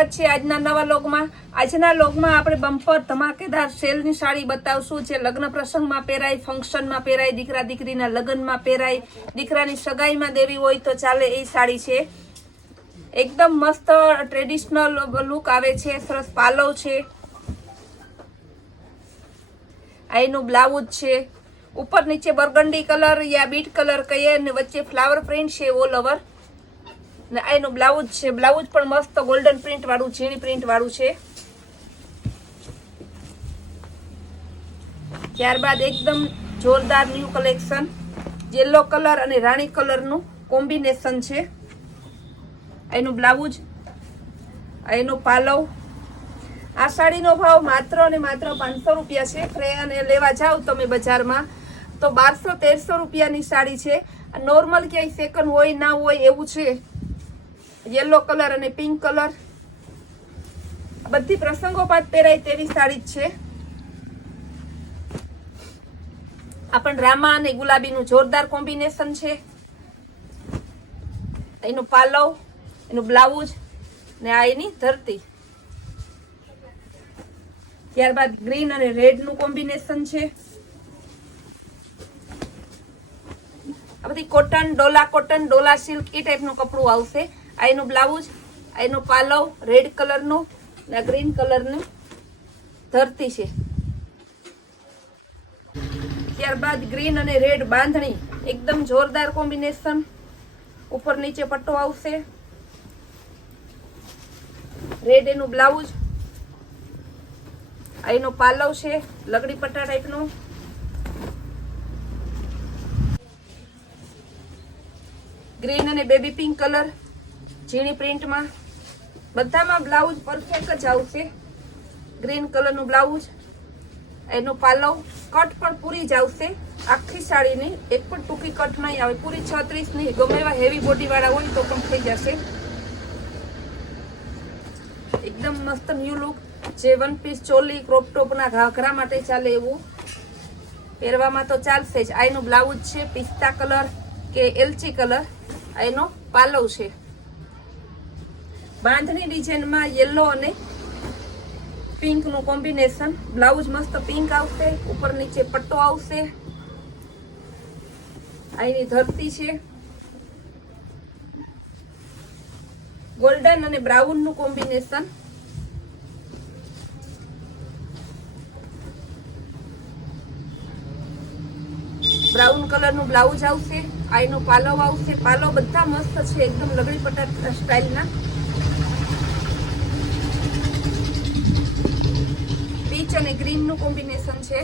સ્વાગત છે આજના નવા લોગમાં। આજના લોગમાં આપણે બમ્પર ધમાકેદાર સેલની સાડી બતાવશું, જે લગ્ન પ્રસંગમાં પહેરાય, ફંક્શનમાં પહેરાય, દીકરા દીકરીના લગ્નમાં પહેરાય, દીકરાની સગાઈમાં દેવી હોય તો ચાલે એ સાડી છે। એકદમ મસ્ત ટ્રેડિશનલ લુક આવે છે, સરસ પાલવ છે, આ એનું બ્લાઉઝ છે, ઉપર નીચે બર્ગન્ડી કલર યા બીટ કલર કહીએ અને વચ્ચે ફ્લાવર પ્રિન્ટ છે ઓલ ઓવર, ને આ એનું બ્લાઉઝ છે। બ્લાઉઝ પણ મસ્ત ગોલ્ડન પ્રિન્ટ વાળું, ઝીણી પ્રિન્ટ વાળું છે। ત્યારબાદ એકદમ જોરદાર ન્યૂ કલેક્શન, યેલો કલર અને રાણી કલરનું કોમ્બિનેશન છે। એનું બ્લાઉઝ, એનું પાલવ। આ સાડીનો ભાવ માત્ર અને માત્ર 500 રૂપિયા છે। ફ્રે અને લેવા જાઓ તમે બજારમાં તો 1200-1300 રૂપિયાની સાડી છે। નોર્મલ ક્યાંય સેકન્ડ હોય ના હોય એવું છે। યેલો કલર અને પિંક કલર, બધી પ્રસંગોપાત પહેરાય તેવી સાડી જ છે। આ પણ રામા અને ગુલાબીનું જોરદાર કોમ્બિનેશન છે। એનું પાલવ, એનું બ્લાઉઝ ને આ એની ધરતી। ત્યારબાદ ગ્રીન અને રેડ નું કોમ્બિનેશન છે। આ બધી કોટન, ડોલા સિલ્ક એ ટાઈપનું કપડું આવશે। આ એનું બ્લાઉઝ, આ એનો પાલવ રેડ કલરનું ને ગ્રીન કલરનું ધરતી છે। ત્યારબાદ ગ્રીન અને રેડ બાંધણી, એકદમ જોરદાર કોમ્બિનેશન, ઉપર નીચે પટ્ટો આવશે, રેડ એનું બ્લાઉઝ, આ એનો પાલવ છે લગડી પટ્ટા ટાઈપનો, ગ્રીન અને બેબી પિંક કલર ઝીણી પ્રિન્ટમાં, બધામાં બ્લાઉઝ પરફેક્ટ જ આવશે। ગ્રીન કલરનું બ્લાઉઝ, એનું પાલવ, કટ પણ પૂરી જ આવશે આખી સાડીની, એક પણ ટૂંકી કટ નહીં આવે, પૂરી 36 ની, ગમે એવા હેવી બોડી વાળા હોય તો પણ થઈ જશે। એકદમ મસ્ત ન્યુ લુક, જે વન પીસ ચોલી ક્રોપ ટોપના ઘાઘરા માટે ચાલે એવું પહેરવામાં તો ચાલશે જ। આ એનું બ્લાઉઝ છે પિસ્તા કલર કે એલચી કલર, આ એનો પાલવ છે। બાંધણી ડિઝાઇનમાં યેલો અને પિંક નું કોમ્બિનેશન, બ્લાઉઝ મસ્ત પિંક આવશે, ઉપર નીચે પટ્ટો આવશે, આ એની ધરતી છે। ગોલ્ડન અને બ્રાઉન નું કોમ્બિનેશન, બ્રાઉન કલર નું બ્લાઉઝ આવશે, આ એનો પાલવ આવશે। પાલવ બધા મસ્ત છે, એકદમ લગડી પટ્ટા સ્ટાઇલના, પીચ અને ગ્રીન નું કોમ્બિનેશન છે।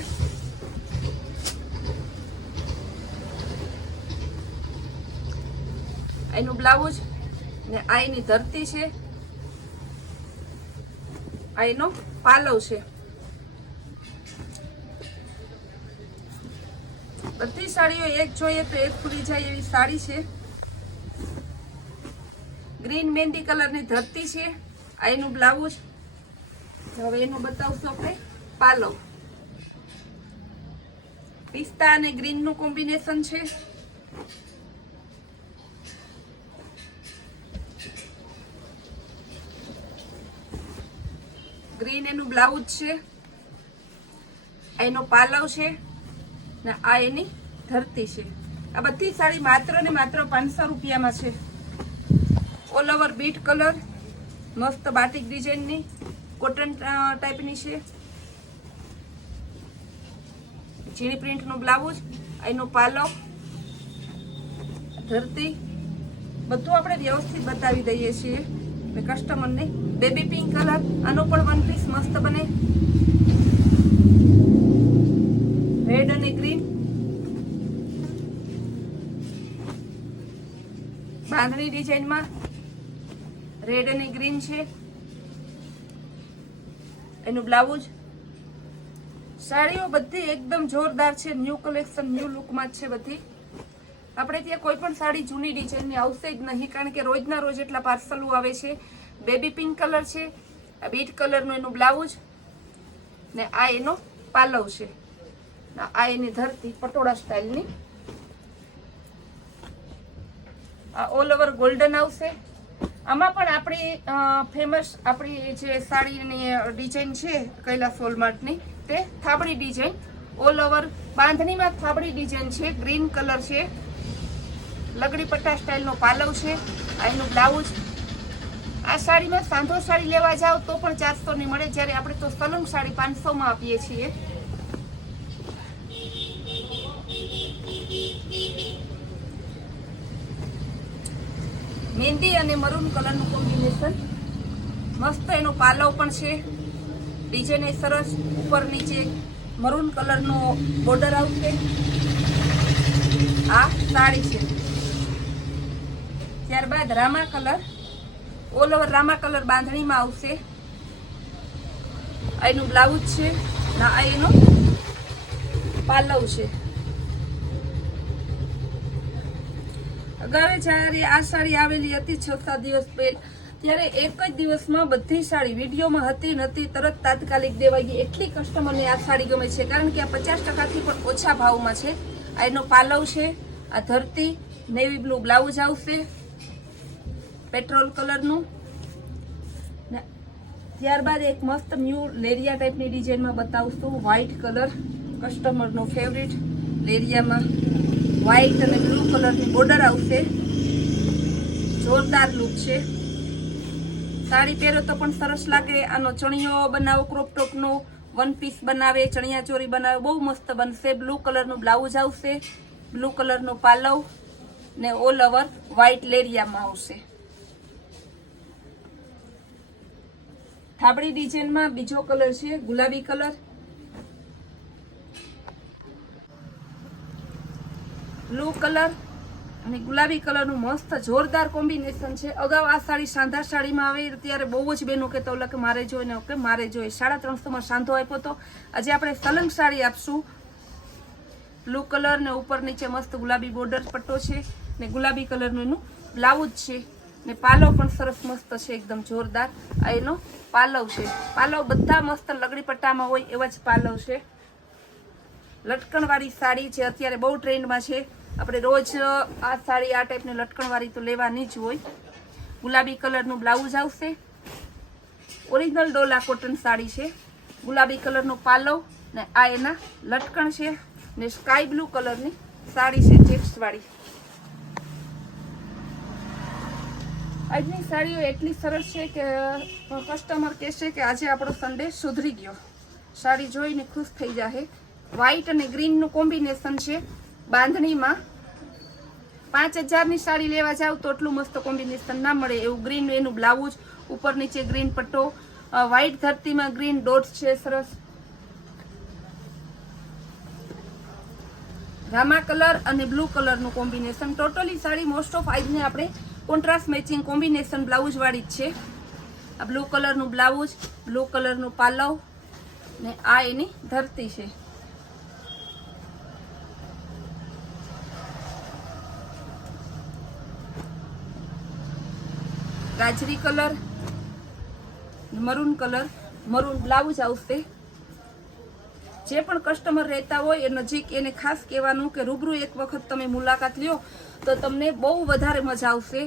એનું બ્લાઉઝ ને આ એની ધરતી છે, આ એનો પાલવ છે। બધી સાડીઓ એક જોઈએ તો એક ખુલી જાય એવી સાડી છે। ગ્રીન મહેંદી કલરની ધરતી છે, આ એનું બ્લાઉઝ। હવે એનું બતાવશું આપણે પાલવ, પિસ્તા અને ગ્રીન નું કોમ્બિનેશન છે। ગ્રીન એનું બ્લાઉઝ છે, એનો પાલવ છે ને આ એની ધરતી છે। આ બધી સાડી માત્ર ને માત્ર 500 રૂપિયામાં છે। ઓલ ઓવર બીટ કલર, મસ્ત બાટિક ડિઝાઇનની કોટન ટાઈપની છે, ઝીણી પ્રિન્ટનું બ્લાઉઝ, એનો પાલવ, ધરતી, બધું આપણે વ્યવસ્થિત બતાવી દઈએ છીએ કસ્ટમરને। બેબી પિંક કલર, આનો પણ વન પીસ મસ્ત બને, રેડ અને ગ્રીન, બાંધણી ડિઝાઇનમાં રેડ અને ગ્રીન છે, એનું બ્લાઉઝ। સાડીઓ બધી એકદમ જોરદાર છે, ન્યૂ કલેક્શન, ન્યૂ લુકમાં જ છે બધી। આપણે ત્યાં કોઈ પણ સાડી જૂની ડિઝાઇનની આવશે જ નહીં, કારણ કે રોજના રોજ એટલા પાર્સલો આવે છે। બેબી પિંક કલર છે, આ બીટ કલરનું એનું બ્લાઉઝ ને આ એનો પાલવ છે, આ એની ધરતી પટોળા સ્ટાઇલની। આ ઓલ ઓવર ગોલ્ડન આવશે, આમાં પણ આપણી ફેમસ આપણી જે સાડીની ડિઝાઇન છે કૈલાસ વોલમાર્ટની તે થાબડી ડિઝાઇન ઓલ ઓવર બાંધણીમાં થાબડી ડિઝાઇન છે, ગ્રીન કલર છે, લગડી પટ્ટા સ્ટાઇલનો પાલવ છે, આ એનું બ્લાઉઝ. આ સાડીમાં સાંધો સાડી લેવા જાઓ તો પણ 400 ની મળે, જ્યારે આપણે તો સલંગ સાડી 500 માં આપીએ છીએ. મહેંદી અને મરૂન કલરનું કોમ્બિનેશન, મસ્ત એનો પાલવ પણ છે, ડિઝાઇન એ સરસ, ઉપર નીચે મરૂન કલરનો બોર્ડર આવશે. આ સાડી છે. ત્યારબાદ રામા કલર, ઓલ ઓવર રામા કલર બાંધણીમાં આવશે. આ એનું બ્લાઉઝ છે, ના આ એનો પાલવ છે. અગાઉ જ્યારે આ સાડી આવેલી હતી 6-7 દિવસ પહેલા, ત્યારે એક જ દિવસમાં બધી સાડી વિડીયોમાં હતી નથી તરત તાત્કાલિક દેવાઈ ગઈ. એટલી કસ્ટમરને આ સાડી ગમે છે, કારણ કે આ 50%થી પણ ઓછા ભાવમાં છે. આ એનો પાલવ છે, આ ધરતી નેવી બ્લુ બ્લાઉઝ આવશે પેટ્રોલ કલરનું. ત્યારબાદ એક મસ્ત ન્યૂ લેરિયા ટાઈપની ડિઝાઇનમાં બતાવશું. વ્હાઇટ કલર કસ્ટમરનો ફેવરિટ, લેરિયામાં વ્હાઇટ અને બ્લુ કલરની બોર્ડર આવશે. જોરદાર લુક છે. સાડી પહેરો તો પણ સરસ લાગે. આનો ચણિયો બનાવો, ક્રોપ ટોપનો વન પીસ બનાવે, ચણિયા ચોરી બનાવે, બહુ મસ્ત બનશે. બ્લુ કલરનું બ્લાઉઝ આવશે, બ્લુ કલરનો પાલવ ને ઓલ ઓવર વ્હાઇટ લેરિયામાં આવશે. થાબડી ડિઝાઇનમાં બીજો કલર છે ગુલાબી કલર. બ્લુ કલર અને ગુલાબી કલરનું મસ્ત જોરદાર કોમ્બિનેશન છે. અગાઉ આ સાડી સાંધા સાડીમાં આવે ત્યારે બહુ જ બહેનો કહેતા ઓલા કે મારે જોઈએ ને કે મારે જોઈએ. 350 સાંધો આપ્યો તો. આજે આપણે સલંગ સાડી આપશું. બ્લુ કલર ને ઉપર નીચે મસ્ત ગુલાબી બોર્ડર પટ્ટો છે ને ગુલાબી કલરનું એનું બ્લાઉઝ છે ને પાલવ પણ સરસ મસ્ત છે, એકદમ જોરદાર. આ એનો પાલવ છે. પાલવ બધા મસ્ત લગડી પટ્ટામાં હોય એવા જ પાલવ છે. લટકણવાળી સાડી છે, અત્યારે બહુ ટ્રેન્ડમાં છે. આપણે રોજ આ સાડી આ ટાઈપની લટકણવાળી તો લેવાની જ હોય. ગુલાબી કલરનું બ્લાઉઝ આવશે. ઓરિજિનલ ડોલા કોટન સાડી છે. ગુલાબી કલરનો પાલવ ને આ એના લટકણ છે ને સ્કાય બ્લુ કલરની સાડી છે ચેક્સવાળી. આજની સાડીઓ એટલી સરસ છે કે કસ્ટમર કહેશે કે આજે આપણો સન્ડે સુધરી ગયો. સાડી જોઈને ખુશ થઈ જશે. વ્હાઇટ અને ગ્રીનનું કોમ્બિનેશન છે બાંધણીમાં. 5000ની સાડી લેવા જાવ તો એટલું મસ્ત કોમ્બિનેશન ના મળે એવું. ગ્રીન એનું બ્લાઉઝ, ઉપર નીચે ગ્રીન પટ્ટો, વ્હાઇટ ધરતીમાં ગ્રીન ડોટ્સ છે સરસ. રામા કલર અને બ્લુ કલરનું combination. Totally sari most of આજને આપણે કોન્ટ્રાસ્ટ મેચિંગ કોમ્બિનેશન બ્લાઉઝ વાળી જ છે. આ બ્લુ કલરનું બ્લાઉઝ, બ્લુ કલરનું પાલવ ને આ એની ધરતી છે. ગાજરી colour, maroon colour, maroon blouse આવશે. જે પણ કસ્ટમર રહેતા હોય એ નજીક એને ખાસ કહેવાનું કે રૂબરૂ એક વખત તમે મુલાકાત લ્યો તો તમને બહુ વધારે મજા આવશે.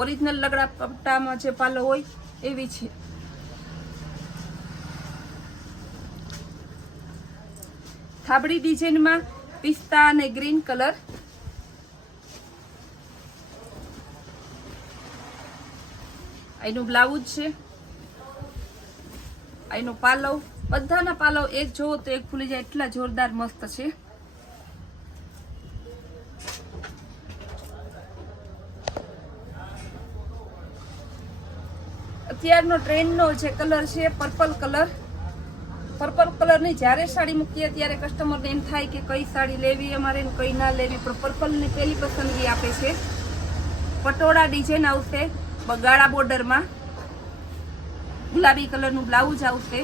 ઓરિજિનલ લગડા પટ્ટામાં જે પાલો હોય એવી છે. થાબડી ડિઝાઇનમાં પિસ્તા અને ગ્રીન કલર. એનું બ્લાઉઝ છે, એનો પાલવ. બધાના પાલવ એક જોવો તો એક ભૂલી જાય એટલા જોરદાર મસ્ત છે. અત્યારનો ટ્રેન્ડનો જે કલર છે પર્પલ કલર. પર્પલ કલરની જ્યારે સાડી મૂકીએ ત્યારે કસ્ટમરને એમ થાય કે કઈ સાડી લેવી અમારે ને કઈ ના લેવી, પણ પર્પલની પહેલી પસંદગી આપે છે. પટોળા ડિઝાઇન આવશે ગાળા બોર્ડરમાં. ગુલાબી કલરનું બ્લાઉઝ આવશે.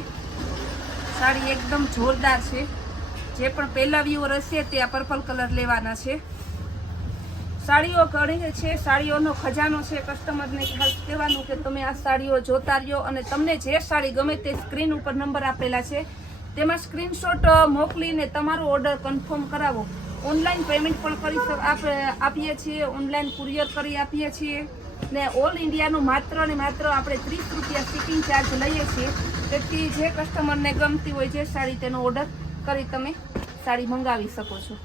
સાડી એકદમ જોરદાર છે. જે પણ પહેલા વ્યુઅર હશે તે આ પર્પલ કલર લેવાના છે. સાડીઓ ઘણી છે, સાડીઓનો ખજાનો છે. કસ્ટમરને ખાસ કહેવાનું કે તમે આ સાડીઓ જોતા રહ્યો અને તમને જે સાડી ગમે તે સ્ક્રીન ઉપર નંબર આપેલા છે તેમાં સ્ક્રીનશોટ મોકલીને તમારો ઓર્ડર કન્ફર્મ કરાવો. ઓનલાઈન પેમેન્ટ પણ આપીએ છીએ, ઓનલાઈન કુરિયર કરી આપીએ છીએ ને ઓલ ઇન્ડિયાનું માત્ર ને માત્ર આપણે 30 રૂપિયા શિપિંગ ચાર્જ લઈએ છીએ. તેથી જે કસ્ટમરને ગમતી હોય જે સાડી તેનો ઓર્ડર કરી તમે સાડી મંગાવી શકો છો.